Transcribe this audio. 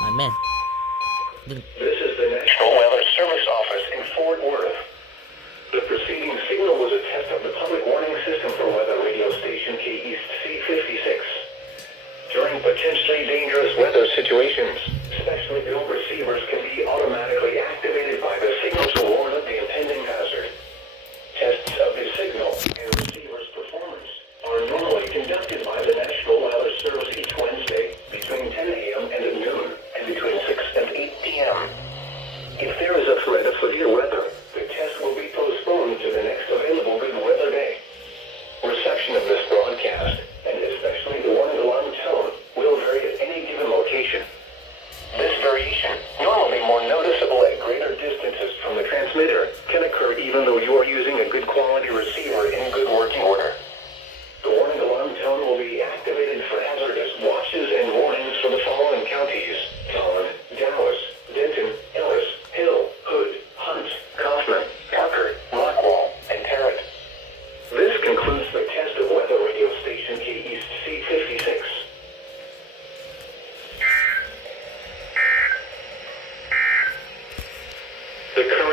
My man. Didn't. This is the National Weather Service Office in Fort Worth. The preceding signal was a test of the public warning system for weather radio station KEAS C56. During potentially dangerous weather situations, specially built receivers can be automatically activated by the signal to warn of the impending hazard. Tests of the signal